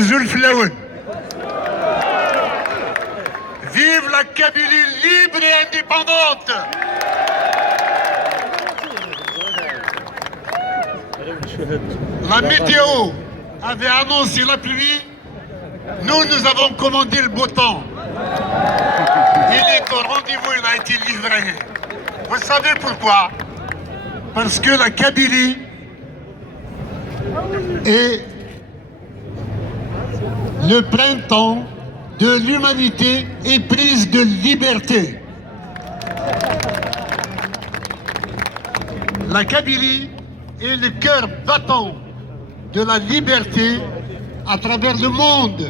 Zulf Laouen. Vive la Kabylie libre et indépendante. La météo avait annoncé la pluie. Nous avons commandé le beau temps. Il est au rendez-vous, il a été livré. Vous savez pourquoi? Parce que la Kabylie est le printemps de l'humanité éprise de liberté. La Kabylie est le cœur battant de la liberté à travers le monde,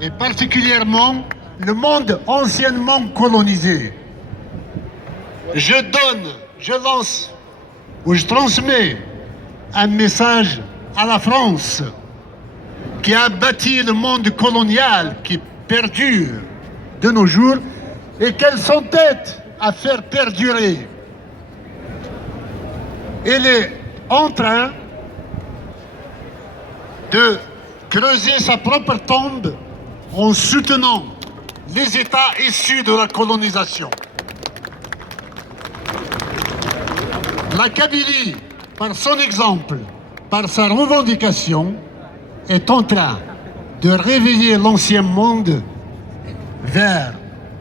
et particulièrement le monde anciennement colonisé. Je lance ou je transmets un message à la France qui a bâti le monde colonial qui perdure de nos jours et qu'elle s'entête à faire perdurer. Elle est en train de creuser sa propre tombe en soutenant les États issus de la colonisation. La Kabylie, par son exemple, par sa revendication, est en train de réveiller l'ancien monde vers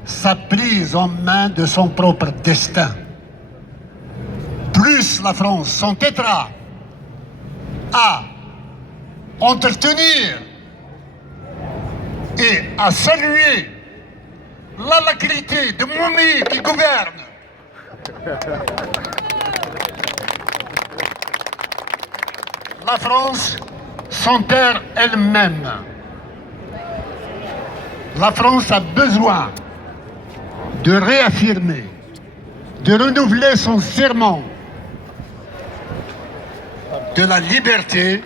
sa prise en main de son propre destin. Plus la France s'entêtera à entretenir et à saluer l'alacrité de momies qui gouvernent, la France s'enterre elle-même. La France a besoin de réaffirmer, de renouveler son serment de la liberté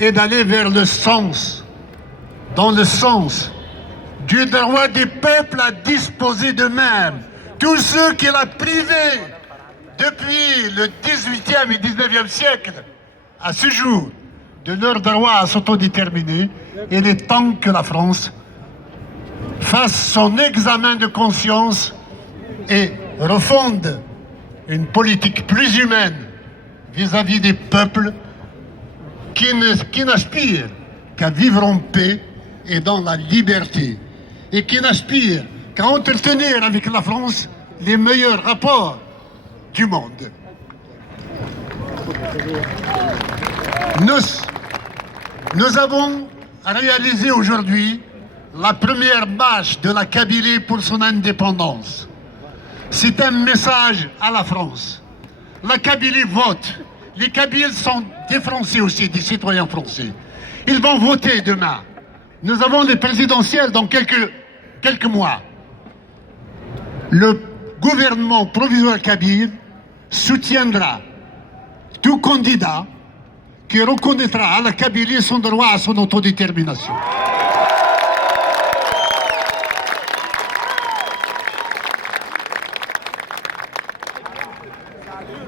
et d'aller vers le sens, dans le sens du droit des peuples à disposer d'eux-mêmes. Tous ceux qui l'ont privé depuis le 18e et 19e siècle à ce jour de leur droit à s'autodéterminer, il est temps que la France fasse son examen de conscience et refonde une politique plus humaine vis-à-vis des peuples qui n'aspirent qu'à vivre en paix et dans la liberté, et qui n'aspirent qu'à entretenir avec la France les meilleurs rapports du monde. Nous avons réalisé aujourd'hui la première marche de la Kabylie pour son indépendance. C'est un message à la France. La Kabylie vote. Les Kabyles sont des Français aussi, des citoyens français. Ils vont voter demain. Nous avons les présidentielles dans quelques mois. Le gouvernement provisoire kabyle soutiendra tout candidat qui reconnaîtra à la Kabylie son droit à son autodétermination.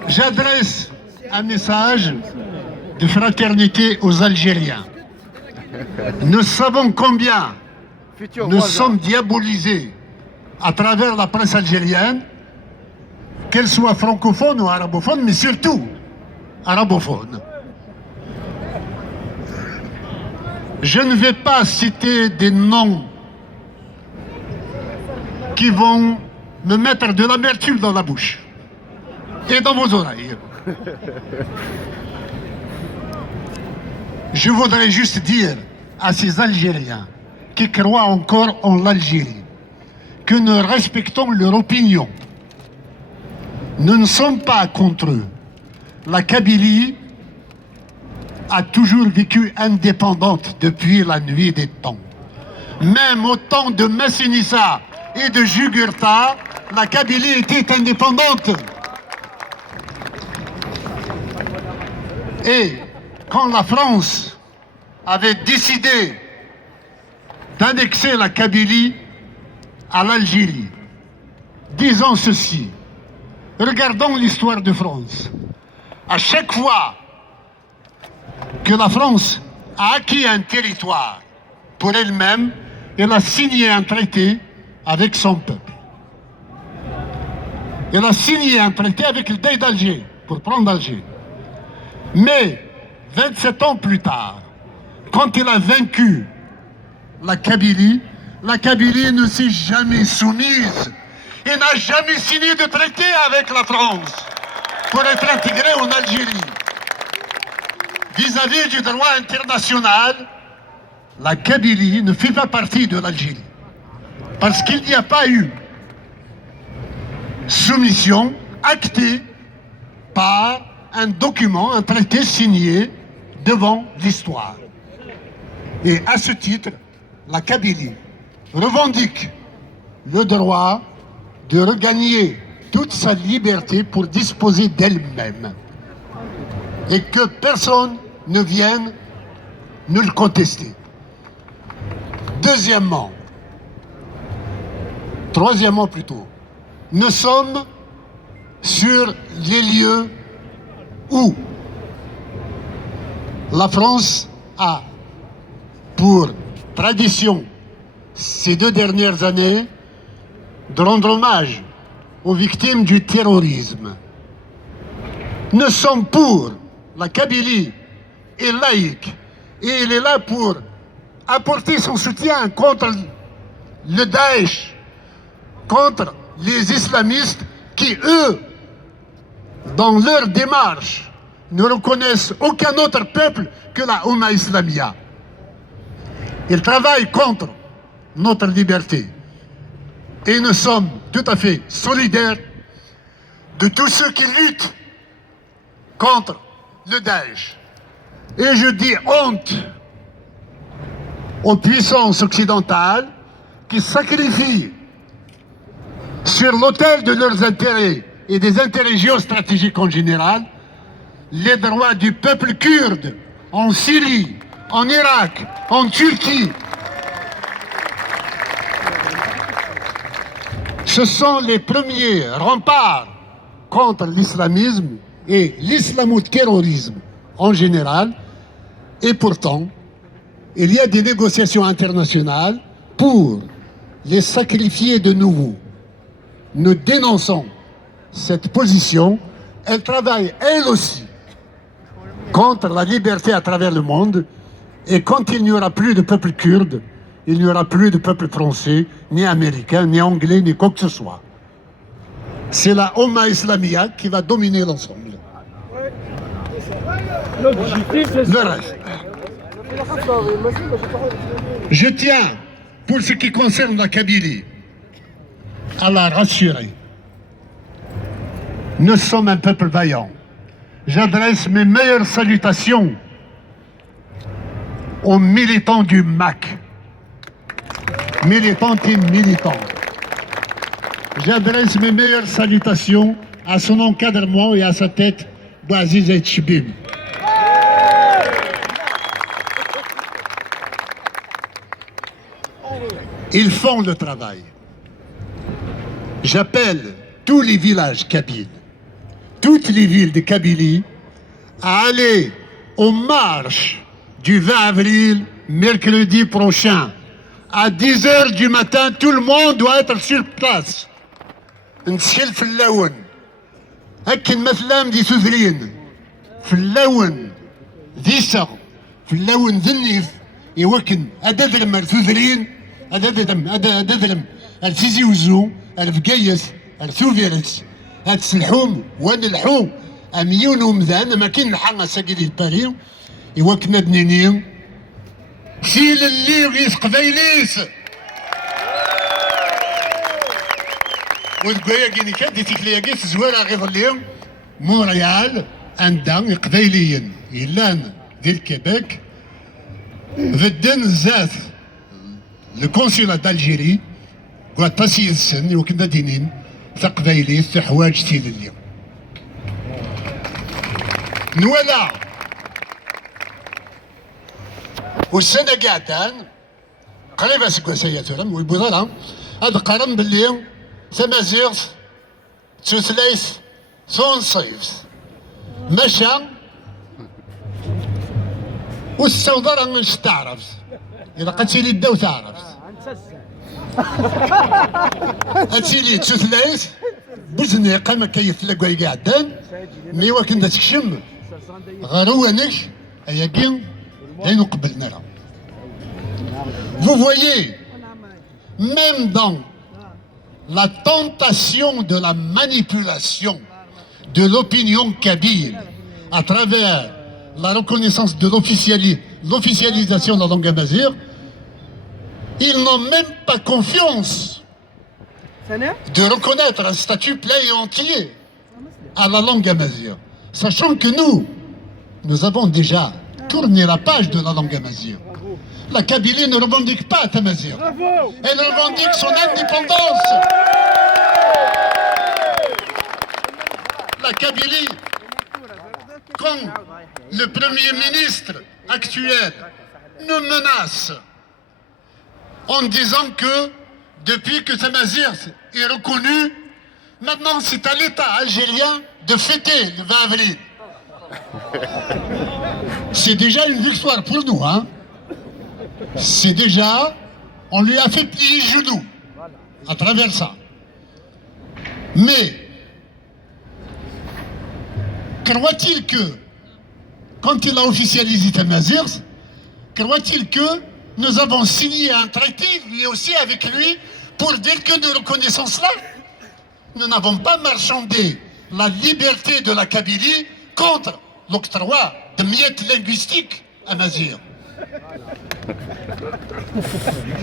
J'adresse un message de fraternité aux Algériens. Nous savons combien nous sommes diabolisés à travers la presse algérienne, qu'elle soit francophone ou arabophone, mais surtout arabophone. Je ne vais pas citer des noms qui vont me mettre de l'amertume dans la bouche et dans vos oreilles. Je voudrais juste dire à ces Algériens qui croient encore en l'Algérie que nous respectons leur opinion. Nous ne sommes pas contre eux. La Kabylie a toujours vécu indépendante depuis la nuit des temps. Même au temps de Massinissa et de Jugurtha, la Kabylie était indépendante. Et quand la France avait décidé d'annexer la Kabylie à l'Algérie. Disons ceci, regardons l'histoire de France. À chaque fois que la France a acquis un territoire pour elle-même, elle a signé un traité avec son peuple. Elle a signé un traité avec le Dey d'Alger, pour prendre Alger. Mais 27 ans plus tard, quand elle a vaincu la Kabylie ne s'est jamais soumise et n'a jamais signé de traité avec la France pour être intégrée en Algérie. Vis-à-vis du droit international, la Kabylie ne fait pas partie de l'Algérie parce qu'il n'y a pas eu soumission actée par un document, un traité signé devant l'histoire. Et à ce titre, la Kabylie revendique le droit de regagner toute sa liberté pour disposer d'elle-même et que personne ne vienne nous le contester. Troisièmement plutôt, nous sommes sur les lieux où la France a, pour tradition, ces 2 dernières années, de rendre hommage aux victimes du terrorisme. Nous sommes pour la Kabylie est laïque et elle est là pour apporter son soutien contre le Daesh, contre les islamistes qui, eux, dans leur démarche, ne reconnaissent aucun autre peuple que la Oumma Islamia. Ils travaillent contre notre liberté. Et nous sommes tout à fait solidaires de tous ceux qui luttent contre le Daesh. Et je dis honte aux puissances occidentales qui sacrifient sur l'autel de leurs intérêts et des intérêts géostratégiques en général les droits du peuple kurde en Syrie, en Irak, en Turquie. Ce sont les premiers remparts contre l'islamisme et l'islamo-terrorisme en général. Et pourtant, il y a des négociations internationales pour les sacrifier de nouveau. Nous dénonçons cette position. Elle travaille, elle aussi, contre la liberté à travers le monde. Et quand il n'y aura plus de peuple kurde, il n'y aura plus de peuple français, ni américain, ni anglais, ni quoi que ce soit. C'est la Oumma Islamia qui va dominer l'ensemble. Le reste. Je tiens, pour ce qui concerne la Kabylie, à la rassurer. Nous sommes un peuple vaillant. J'adresse mes meilleures salutations aux militants du MAC. Militantes et militants. J'adresse mes meilleures salutations à son encadrement et à sa tête, Bouaziz Etchbib. Ils font le travail. J'appelle tous les villages kabyles, toutes les villes de Kabylie, à aller aux marches du 20 avril, mercredi prochain. À 10h du matin, tout le monde doit être sur place. نسكل في اللون هكن مثلا دي سوزرين في اللون ديسا في اللون ذنيف يوكن أددرم السوزرين أددرم السيزي وزو الفقايس السوفيرس هتسلحوم وان الحوم أميون ومذان ما كاين الحق ساكيدي الباريو يوكن دنينيو سيل اللي غيس قبايليس والقوية كيني كانت ديتيكليا كيس زوارة غير اليوم مونريال عندها قبايليا يلان ديال كيبيك بدن الزات الكونسيلا دالجيري وطاسي السن وكنا دينين ثقبايلي في حوايج تيل اليوم نوالا والسنة قاعدان قريب اسكواسيه ترم ويبوضا هذا قرن باللي تمازيغ تثليث ثون صيف مشى والسوداء مش تعرف اذا قتلي الدو تعرف هاتيلي تثليث بزنيقه ما كيثلق ويقع قاعدان مي وكن تكشم غروانك اياكين لين قبلنا لها. Vous voyez, même dans la tentation de la manipulation de l'opinion kabyle à travers la reconnaissance de l'officialisation de la langue amazigh, ils n'ont même pas confiance de reconnaître un statut plein et entier à la langue amazigh, sachant que nous avons déjà tourné la page de la langue amazigh. La Kabylie ne revendique pas Tamazigh. Elle revendique son indépendance. La Kabylie, comme le Premier ministre actuel nous menace en disant que depuis que Tamazigh est reconnu, maintenant c'est à l'État algérien de fêter le 20 avril. C'est déjà une victoire pour nous, hein. C'est déjà, on lui a fait plier les genoux à travers ça. Mais, croit-il que, quand il a officialisé Tamazigh, croit-il que nous avons signé un traité, lui aussi avec lui, pour dire que nous reconnaissons cela? Nous n'avons pas marchandé la liberté de la Kabylie contre l'octroi de miettes linguistiques amazigh.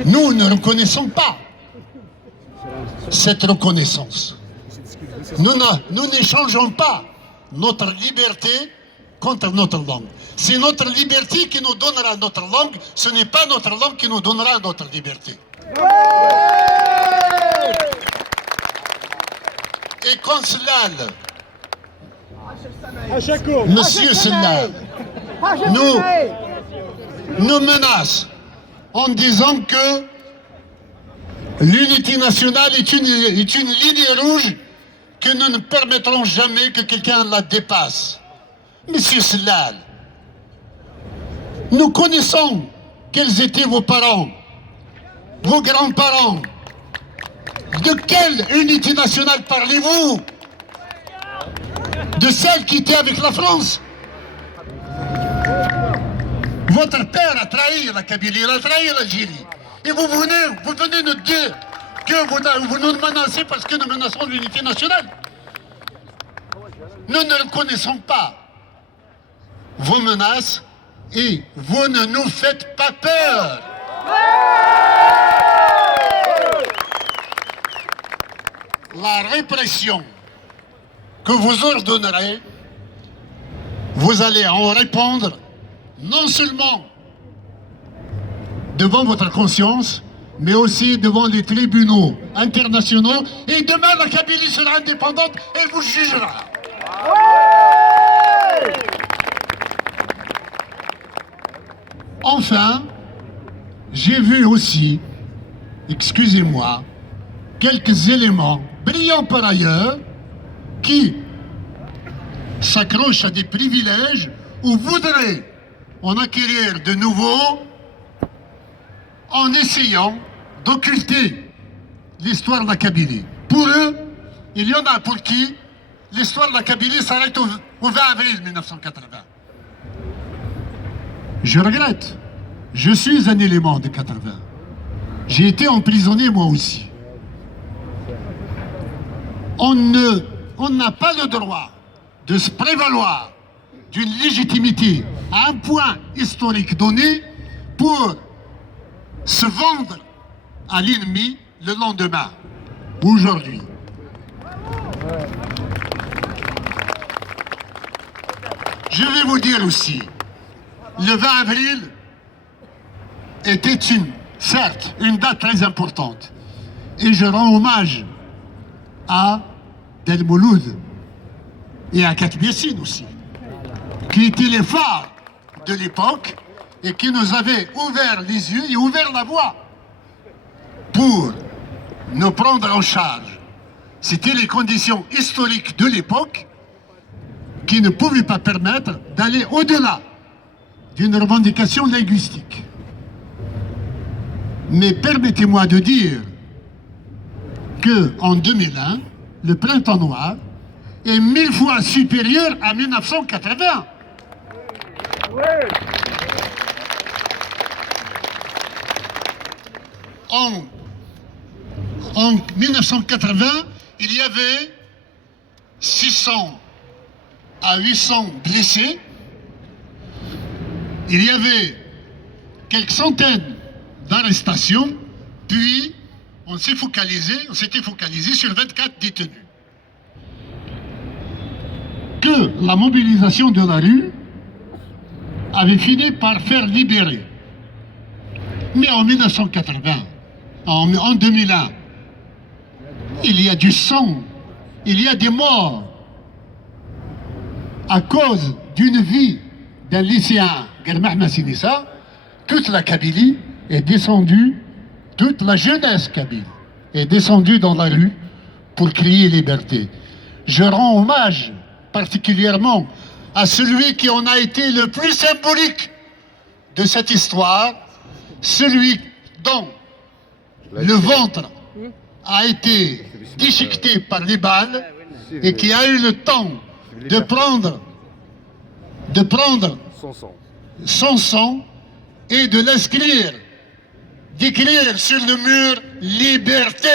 Nous ne reconnaissons pas cette reconnaissance. Nous n'échangeons pas notre liberté contre notre langue. C'est notre liberté qui nous donnera notre langue, ce n'est pas notre langue qui nous donnera notre liberté. Et quand Sellal, Monsieur Sellal, nous menace en disant que l'unité nationale est une ligne rouge que nous ne permettrons jamais que quelqu'un la dépasse. Monsieur Sellal, nous connaissons quels étaient vos parents, vos grands-parents. De quelle unité nationale parlez-vous? De celle qui était avec la France? Votre père a trahi la Kabylie, il a trahi l'Algérie. Et vous venez nous dire que vous nous menacez parce que nous menaçons l'unité nationale. Nous ne reconnaissons pas vos menaces et vous ne nous faites pas peur. La répression que vous ordonnerez, vous allez en répondre non seulement devant votre conscience, mais aussi devant les tribunaux internationaux. Et demain, la Kabylie sera indépendante et elle vous jugera. Enfin, j'ai vu aussi, excusez-moi, quelques éléments brillants par ailleurs qui s'accrochent à des privilèges ou voudraient en acquérir de nouveaux en essayant d'occulter l'histoire de la Kabylie. Pour eux, il y en a pour qui l'histoire de la Kabylie s'arrête au 20 avril 1980. Je regrette. Je suis un élément de 80. J'ai été emprisonné moi aussi. On n'a pas le droit de se prévaloir d'une légitimité à un point historique donné pour se vendre à l'ennemi le lendemain, aujourd'hui. Je vais vous dire aussi, le 20 avril était certes une date très importante. Et je rends hommage à Del Mouloud et à Katb Yassine aussi, qui étaient les phares de l'époque et qui nous avaient ouvert les yeux et ouvert la voie pour nous prendre en charge. C'était les conditions historiques de l'époque qui ne pouvaient pas permettre d'aller au-delà d'une revendication linguistique. Mais permettez-moi de dire qu'en 2001, le printemps noir est 1000 fois supérieur à 1980. En 1980, il y avait 600 à 800 blessés. Il y avait quelques centaines d'arrestations, puis on s'était focalisé sur 24 détenus. Que la mobilisation de la rue avait fini par faire libérer. Mais en 1980, en 2001, il y a du sang, il y a des morts à cause d'une vie d'un lycéen, Germahma Sinissa. Toute la Kabylie est descendue, toute la jeunesse kabyle est descendue dans la rue pour crier liberté. Je rends hommage particulièrement à celui qui en a été le plus symbolique de cette histoire, celui dont le ventre a été déchiqueté par les balles et qui a eu le temps de prendre son sang et de l'inscrire, d'écrire sur le mur « Liberté ».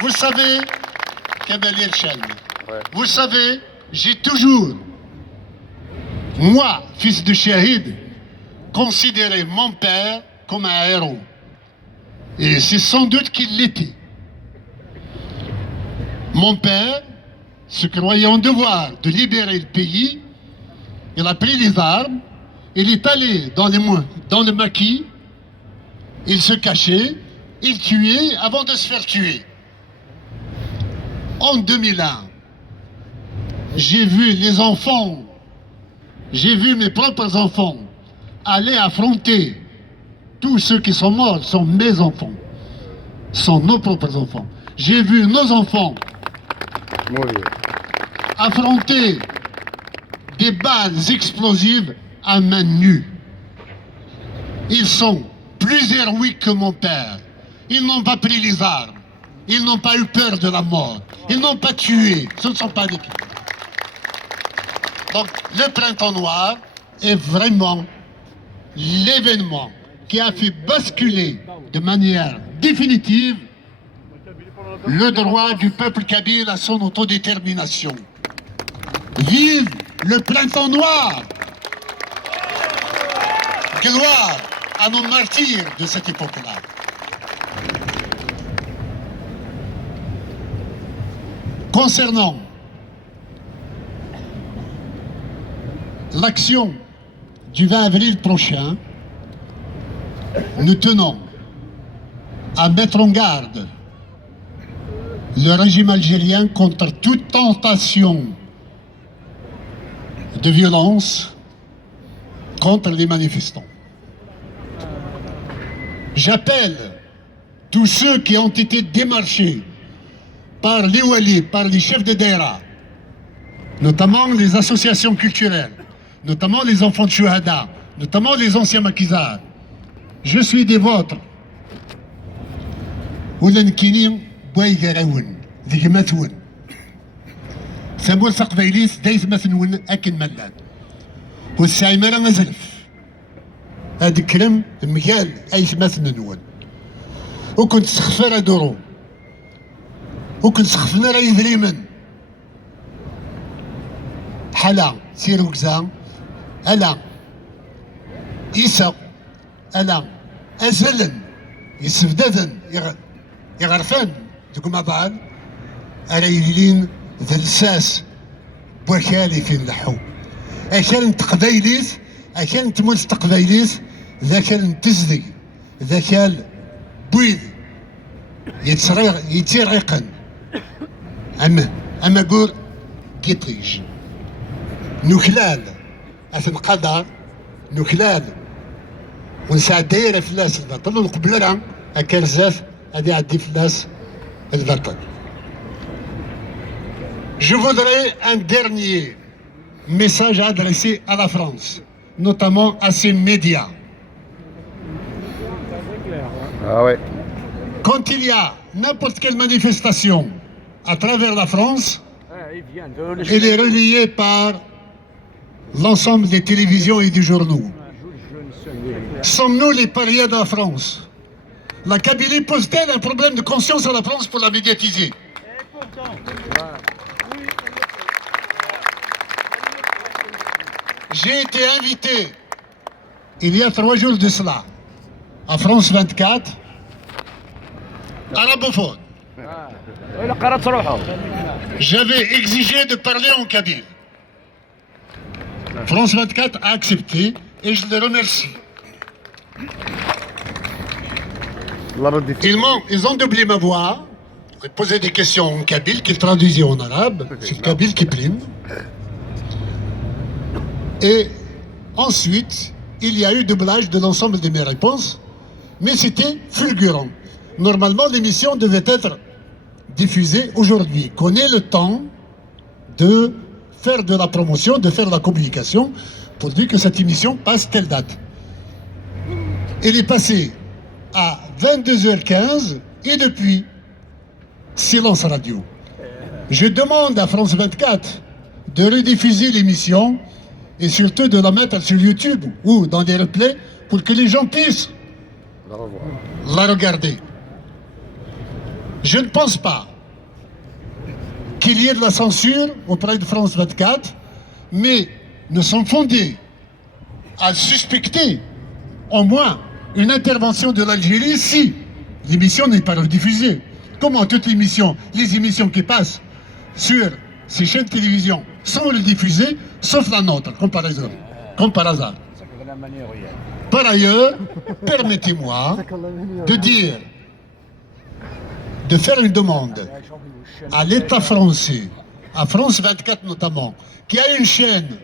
Vous savez, Cavalier Chalmi, vous savez, j'ai toujours, moi, fils de Shahid, considéré mon père comme un héros. Et c'est sans doute qu'il l'était. Mon père se croyait en devoir de libérer le pays. Il a pris les armes, il est allé dans le maquis, il se cachait, il tuait avant de se faire tuer. En 2001, j'ai vu les enfants, j'ai vu mes propres enfants aller affronter tous ceux qui sont morts, sont mes enfants, sont nos propres enfants. J'ai vu nos enfants affronter des balles explosives à main nue. Ils sont plus héroïques que mon père. Ils n'ont pas pris les armes. Ils n'ont pas eu peur de la mort. Ils n'ont pas tué. Ce ne sont pas des... Donc, le printemps noir est vraiment l'événement qui a fait basculer de manière définitive le droit du peuple kabyle à son autodétermination. Vive le printemps noir! Gloire à nos martyrs de cette époque-là. Concernant l'action du 20 avril prochain, nous tenons à mettre en garde le régime algérien contre toute tentation de violence contre les manifestants. J'appelle tous ceux qui ont été démarchés par les walis, par les chefs de daïra, notamment les associations culturelles, notamment les enfants de Shuhada, notamment les anciens maquisards. Je suis des vôtres. ولنكيني بويغراون ذيك مثون سمول سقبيليس دايز مثنون أكن ملان والسايمرة مزلف هاد كرم مجال أيش مثنون وكنت سخفر دورو وكنت سخفنا راي ذريمن حلا سيرو كزام ألا إيسا ألا أزلن يسفددن يغرفان دوك بعض أريلين ذا الساس بوكالي في اللحو أكان تقبايليس أكان تموت تقبايليس ذا كان تزدق ذا كان بويد يتسرقن أما قول قطيش نكلال أثن قدر نكلال ونساعد فلاس البطل ونقبل راه هكا بزاف هادي عدي فلاس البطل. Je voudrais un dernier message adressé à la France, notamment à ses médias. Ah ouais. Quand il y a n'importe quelle manifestation à travers la France, elle est relayée par l'ensemble des télévisions et des journaux. Sommes-nous les parias de la France? La Kabylie pose-t-elle un problème de conscience à la France pour la médiatiser? J'ai été invité, il y a 3 jours de cela, à France 24, arabophone. J'avais exigé de parler en kabyle. France 24 a accepté et je les remercie. Ils ont doublé ma voix, posé des questions en kabyle qu'ils traduisaient en arabe. C'est le kabyle qui prime. Et ensuite, il y a eu doublage de l'ensemble de mes réponses, mais c'était fulgurant. Normalement, l'émission devait être diffusée aujourd'hui. Qu'on ait le temps de faire de la promotion, de faire la communication, pour dire que cette émission passe telle date. Elle est passée à 22h15 et depuis, silence radio. Je demande à France 24 de rediffuser l'émission et surtout de la mettre sur YouTube ou dans des replays pour que les gens puissent la regarder. Je ne pense pas qu'il y ait de la censure auprès de France 24, mais nous sommes fondés à suspecter au moins une intervention de l'Algérie si l'émission n'est pas rediffusée. Comment toutes les émissions qui passent sur ces chaînes de télévision sont rediffusées, sauf la nôtre, comme par hasard. Par ailleurs, permettez-moi de faire une demande à l'État français, à France 24 notamment, qui a une chaîne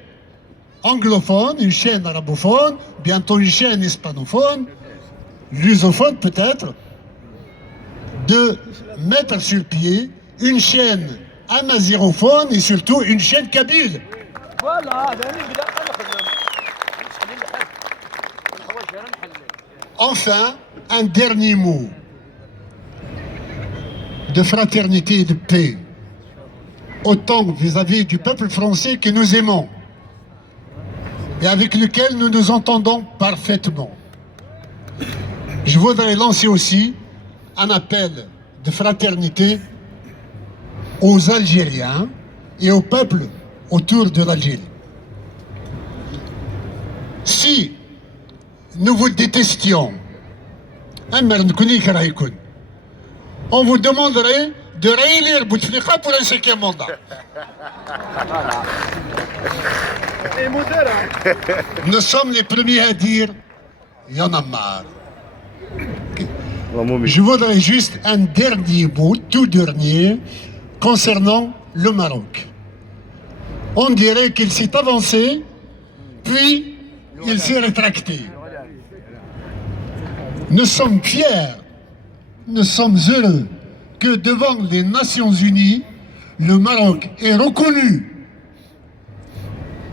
anglophone, une chaîne arabophone, bientôt une chaîne hispanophone, lusophone peut-être, de mettre sur pied une chaîne amazighophone et surtout une chaîne kabyle. Enfin, un dernier mot de fraternité et de paix, autant vis-à-vis du peuple français que nous aimons et avec lequel nous nous entendons parfaitement. Je voudrais lancer aussi un appel de fraternité aux Algériens et au peuple autour de l'Algérie. Si nous vous détestions, on vous demanderait de réélire Bouteflika pour un 5e mandat. Nous sommes les premiers à dire il y en a marre. Je voudrais juste un dernier mot, tout dernier, concernant le Maroc. On dirait qu'il s'est avancé, puis il s'est rétracté. Nous sommes fiers, nous sommes heureux que devant les Nations Unies, le Maroc ait reconnu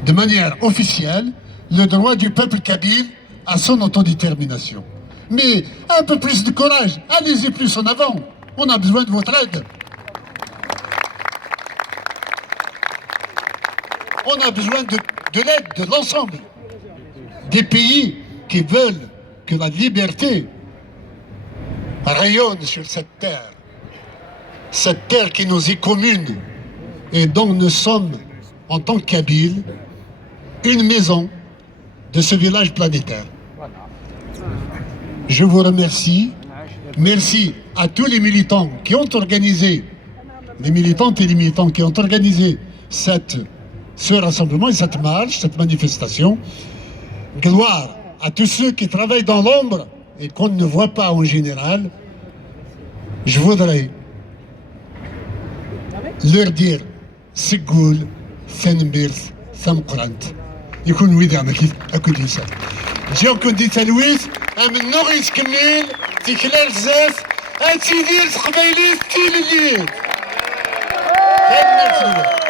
de manière officielle le droit du peuple kabyle à son autodétermination. Mais un peu plus de courage, allez-y plus en avant, on a besoin de votre aide. On a besoin de l'aide de l'ensemble des pays qui veulent que la liberté rayonne sur cette terre qui nous est commune et dont nous sommes, en tant que Kabyles, une maison de ce village planétaire. Je vous remercie. Merci à tous les militants qui ont organisé, les militantes et les militants qui ont organisé ce rassemblement et cette marche, cette manifestation. Gloire à tous ceux qui travaillent dans l'ombre et qu'on ne voit pas en général. Je voudrais leur dire سقول ثنبيرث ثمقرنت يكون ويدعنا كيف أكل إنسان جاكم دي تلويث من نوريش كميل في خلال زاف هاتي ديال قبايلي ستيل الليل كان